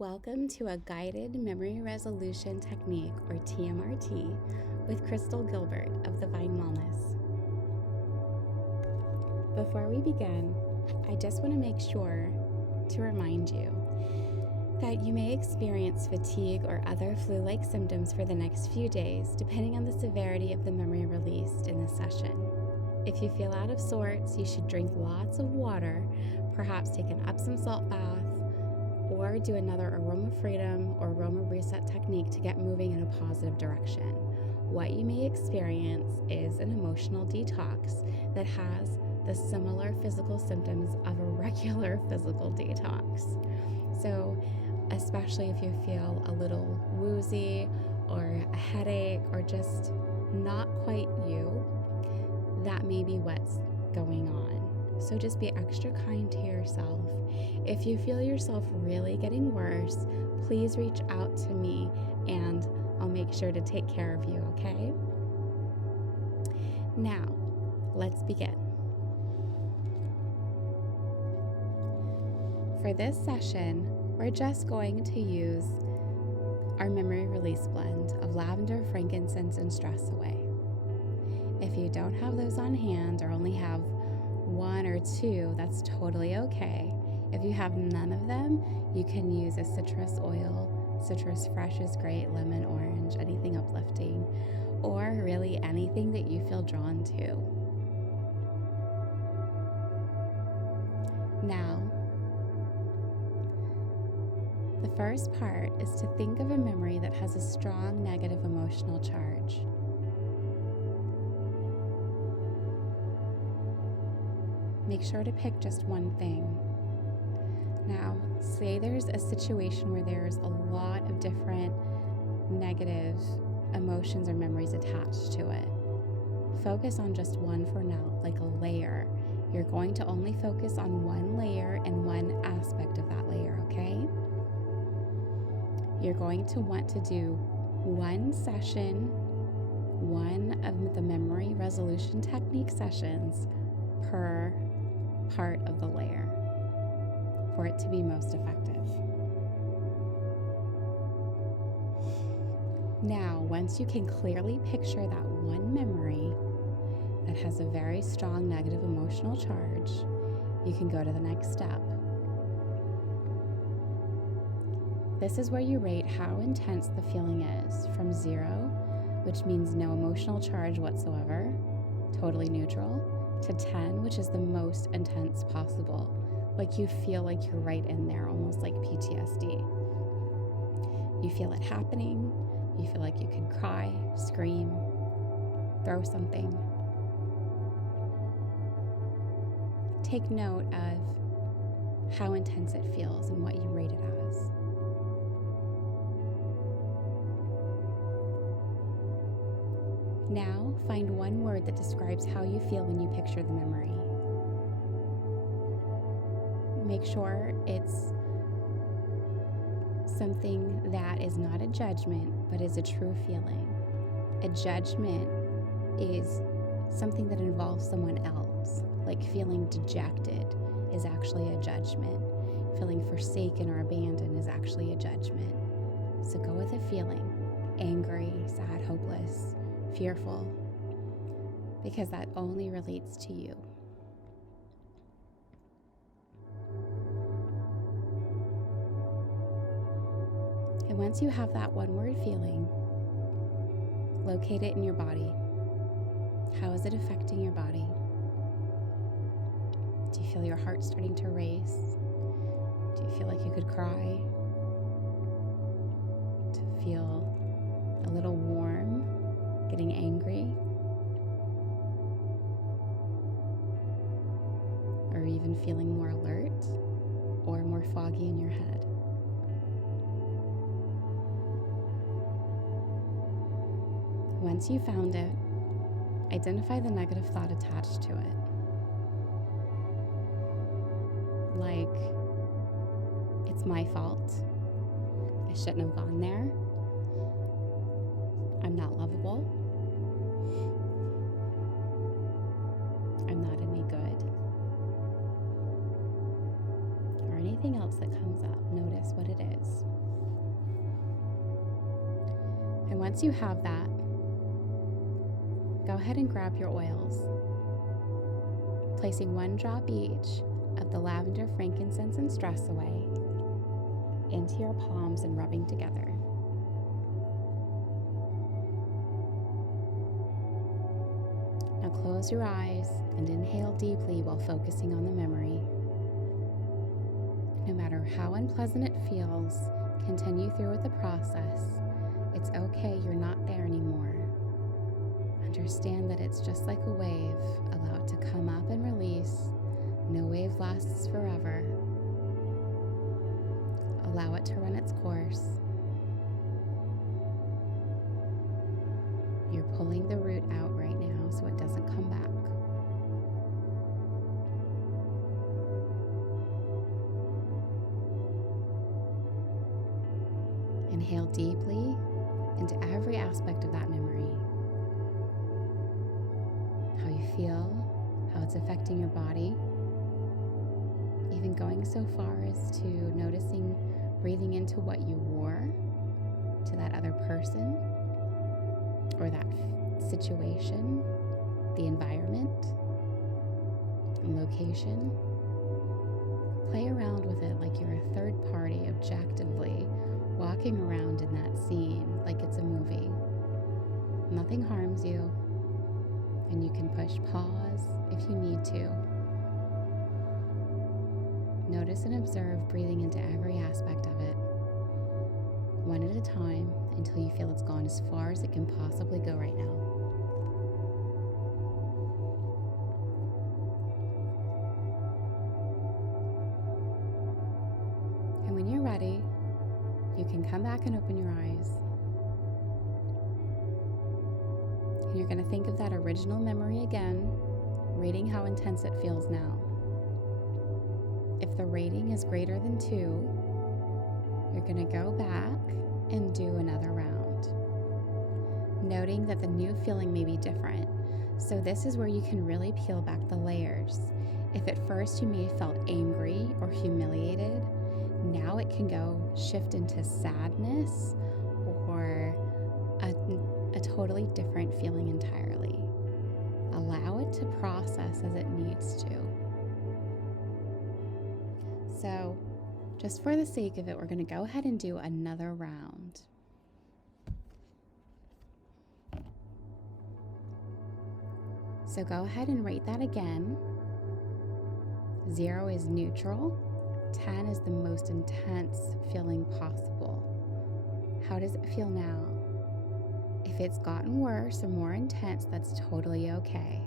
Welcome to a guided memory resolution technique, or TMRT, with Crystal Gilbert of Divine Wellness. Before we begin, I just want to make sure to remind you that you may experience fatigue or other flu-like symptoms for the next few days, depending on the severity of the memory released in this session. If you feel out of sorts, you should drink lots of water, perhaps take an Epsom salt bath, or do another aroma freedom or aroma reset technique to get moving in a positive direction. What you may experience is an emotional detox that has the similar physical symptoms of a regular physical detox. So, especially if you feel a little woozy or a headache or just not quite you, that may be what's going on. So just be extra kind to yourself. If you feel yourself really getting worse, please reach out to me and I'll make sure to take care of you, okay? Now, let's begin. For this session, we're just going to use our memory release blend of lavender, frankincense, and stress away. If you don't have those on hand or only have one or two, that's totally okay. If you have none of them, you can use a citrus oil. Citrus fresh is great, lemon, orange, anything uplifting, or really anything that you feel drawn to. Now, the first part is to think of a memory that has a strong negative emotional charge. Make sure to pick just one thing. Now, say there's a situation where there's a lot of different negative emotions or memories attached to it. Focus on just one for now, like a layer. You're going to only focus on one layer and one aspect of that layer, okay? You're going to want to do one session, one of the memory resolution technique sessions per part of the layer for it to be most effective. Now, once you can clearly picture that one memory that has a very strong negative emotional charge, you can go to the next step. This is where you rate how intense the feeling is, from 0, which means no emotional charge whatsoever, totally neutral, to 10, which is the most intense possible. Like you feel like you're right in there, almost like PTSD. You feel it happening. You feel like you could cry, scream, throw something. Take note of how intense it feels and what you rate it as. Now, find one word that describes how you feel when you picture the memory. Make sure it's something that is not a judgment, but is a true feeling. A judgment is something that involves someone else, like feeling dejected is actually a judgment. Feeling forsaken or abandoned is actually a judgment. So go with a feeling: angry, sad, hopeless, fearful, because that only relates to you. And once you have that one word feeling, locate it in your body. How is it affecting your body? Do you feel your heart starting to race? Do you feel like you could cry? Do you feel a little warm? Getting angry, or even feeling more alert or more foggy in your head. Once you found it, identify the negative thought attached to it. Like, it's my fault. I shouldn't have gone there. I'm not lovable. I'm not any good. Or anything anything else that comes up. Notice what it is. And once you have that, go ahead and grab your oils, placing 1 drop each of the lavender, frankincense, and stress away into your palms and rubbing together. Now close your eyes and inhale deeply while focusing on the memory. No matter how unpleasant it feels, continue through with the process. It's okay, you're not there anymore. Understand that it's just like a wave. Allow it to come up and release. No wave lasts forever. Allow it to run its course. You're pulling the root out right now so it doesn't come back. Inhale deeply into every aspect of that memory. How you feel, how it's affecting your body. Even going so far as to noticing, breathing into what you wore to that other person or that situation, the environment, and location. Play around with it like you're a third party objectively walking around in that scene like it's a movie. Nothing harms you, and you can push pause if you need to. Notice and observe breathing into every aspect of it, one at a time, until you feel it's gone as far as it can possibly go right now. And when you're ready, you can come back and open your eyes. And you're going to think of that original memory again, rating how intense it feels now. If the rating is greater than 2, you're going to go back and do another round, noting that the new feeling may be different. So this is where you can really peel back the layers. If at first you may have felt angry or humiliated, now it can go shift into sadness or a totally different feeling entirely. Allow it to process as it needs to. So, just for the sake of it, we're going to go ahead and do another round. So go ahead and rate that again. 0 is neutral. 10 is the most intense feeling possible. How does it feel now? If it's gotten worse or more intense, that's totally okay.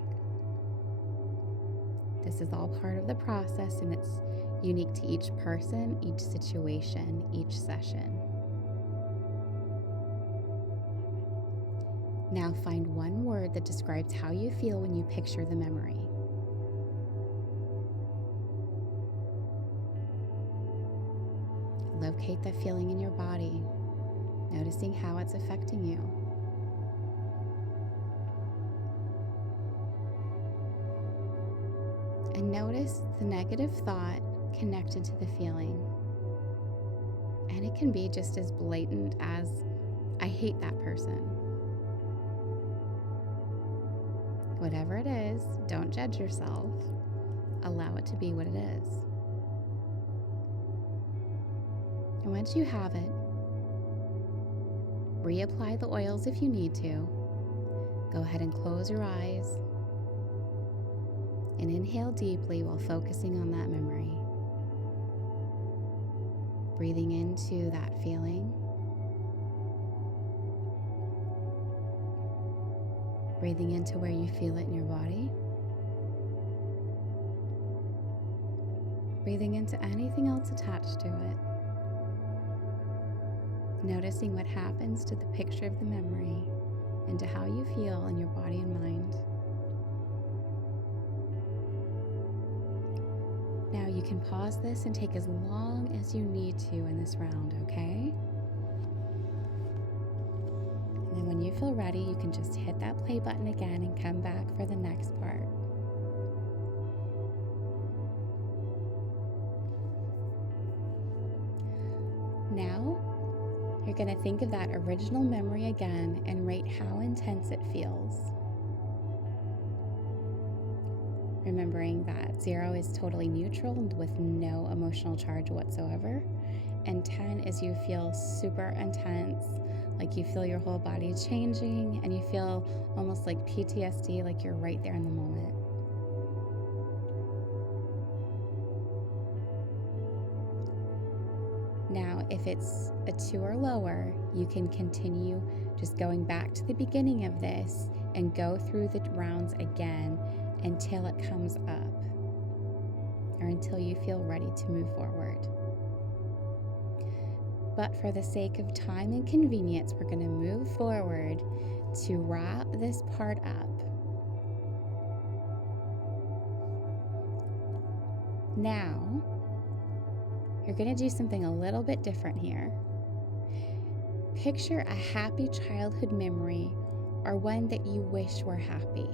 This is all part of the process, and it's unique to each person, each situation, each session. Now find one word that describes how you feel when you picture the memory. Locate the feeling in your body, noticing how it's affecting you. And notice the negative thought connected to the feeling. And it can be just as blatant as, I hate that person. Whatever it is, don't judge yourself. Allow it to be what it is. And once you have it, reapply the oils if you need to. Go ahead and close your eyes and inhale deeply while focusing on that memory. Breathing into that feeling. Breathing into where you feel it in your body. Breathing into anything else attached to it. Noticing what happens to the picture of the memory and to how you feel in your body and mind. Now you can pause this and take as long as you need to in this round, okay? And then when you feel ready, you can just hit that play button again and come back for the next part. going to think of that original memory again and rate how intense it feels. Remembering that 0 is totally neutral with no emotional charge whatsoever, and 10 is you feel super intense, like you feel your whole body changing and you feel almost like PTSD, like you're right there in the moment. Now, if it's a 2 or lower, you can continue just going back to the beginning of this and go through the rounds again until it comes up or until you feel ready to move forward. But for the sake of time and convenience, we're going to move forward to wrap this part up. Now, you're going to do something a little bit different here. Picture a happy childhood memory or one that you wish were happy.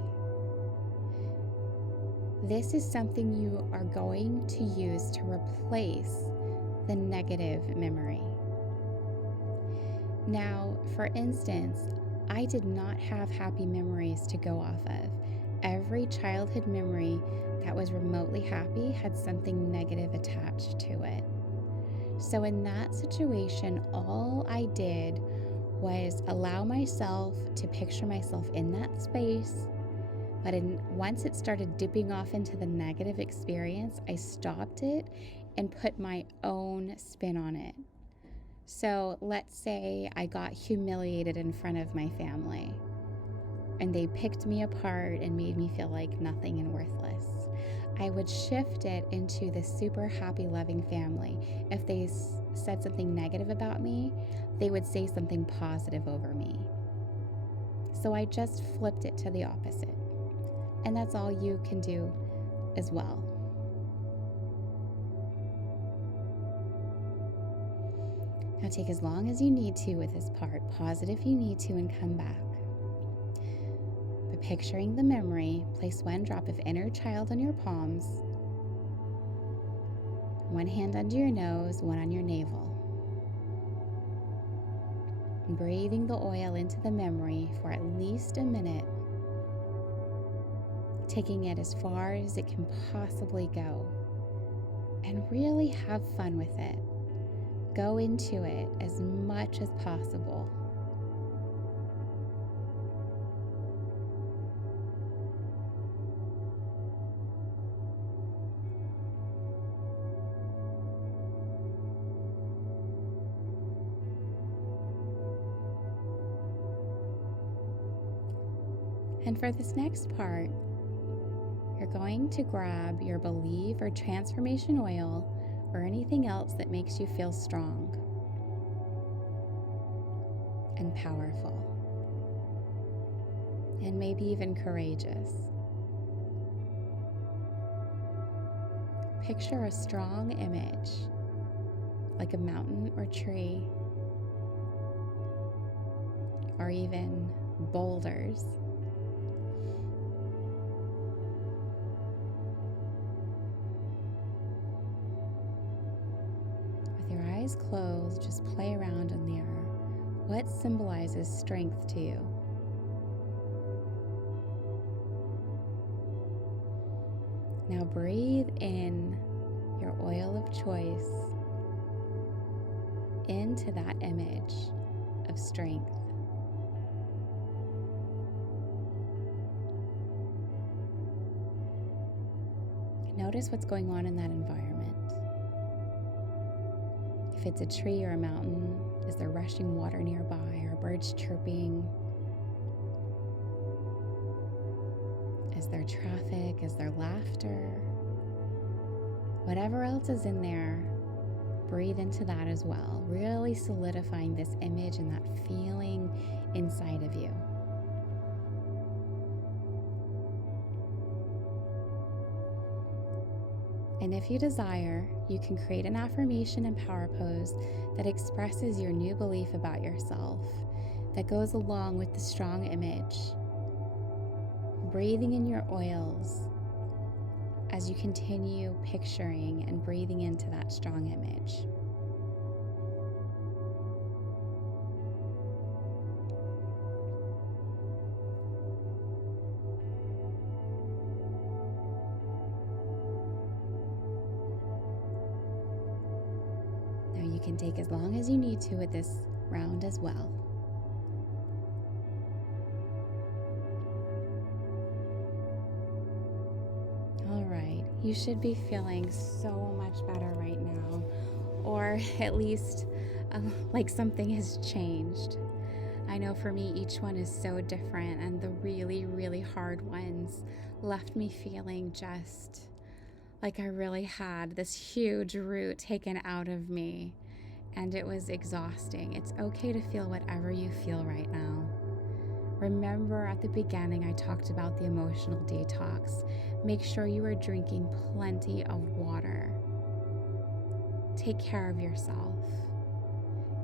This is something you are going to use to replace the negative memory. Now, for instance, I did not have happy memories to go off of. Every childhood memory that was remotely happy had something negative attached to it. So in that situation, all I did was allow myself to picture myself in that space. But once it started dipping off into the negative experience, I stopped it and put my own spin on it. So let's say I got humiliated in front of my family and they picked me apart and made me feel like nothing and worthless. I would shift it into the super happy, loving family. If they said something negative about me, they would say something positive over me. So I just flipped it to the opposite. And that's all you can do as well. Now take as long as you need to with this part. Pause it if you need to and come back. But picturing the memory, place one drop of inner child on your palms, one hand under your nose, one on your navel. And breathing the oil into the memory for at least a minute, taking it as far as it can possibly go, and really have fun with it. Go into it as much as possible. And for this next part, you're going to grab your Believe or Transformation Oil or anything else that makes you feel strong and powerful and maybe even courageous. Picture a strong image like a mountain or tree or even boulders. Eyes closed, just play around in there. What symbolizes strength to you? Now breathe in your oil of choice into that image of strength. Notice what's going on in that environment. If it's a tree or a mountain, is there rushing water nearby or birds chirping? Is there traffic? Is there laughter? Whatever else is in there, breathe into that as well, really solidifying this image and that feeling inside of you. And if you desire, you can create an affirmation and power pose that expresses your new belief about yourself, that goes along with the strong image. Breathing in your oils as you continue picturing and breathing into that strong image. can take as long as you need to with this round as well. All right, you should be feeling so much better right now, or at least like something has changed. I know for me, each one is so different, and the really, really hard ones left me feeling just like I really had this huge root taken out of me, and it was exhausting. It's okay to feel whatever you feel right now. Remember at the beginning, I talked about the emotional detox. Make sure you are drinking plenty of water. Take care of yourself.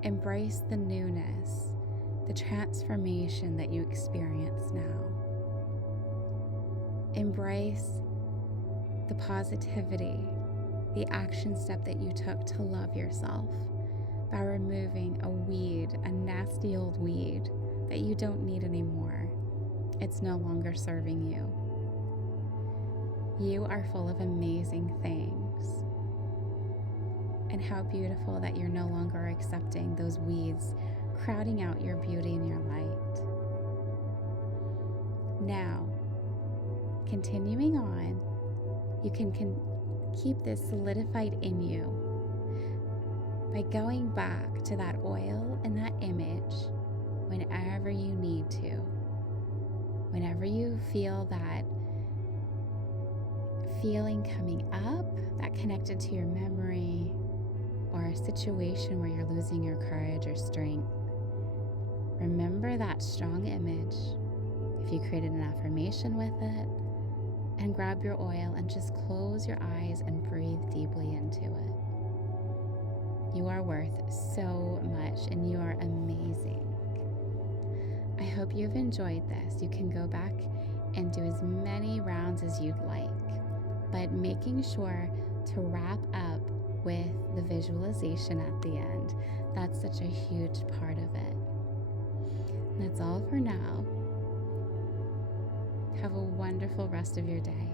Embrace the newness, the transformation that you experience now. Embrace the positivity, the action step that you took to love yourself by removing a weed, a nasty old weed that you don't need anymore. It's no longer serving you. You are full of amazing things. And how beautiful that you're no longer accepting those weeds crowding out your beauty and your light. Now, continuing on, you can keep this solidified in you by going back to that oil and that image whenever you need to. Whenever you feel that feeling coming up, that connected to your memory, or a situation where you're losing your courage or strength, remember that strong image. If you created an affirmation with it, and grab your oil and just close your eyes and breathe deeply into it. You are worth so much, and you are amazing. I hope you've enjoyed this. You can go back and do as many rounds as you'd like, but making sure to wrap up with the visualization at the end. That's such a huge part of it. That's all for now. Have a wonderful rest of your day.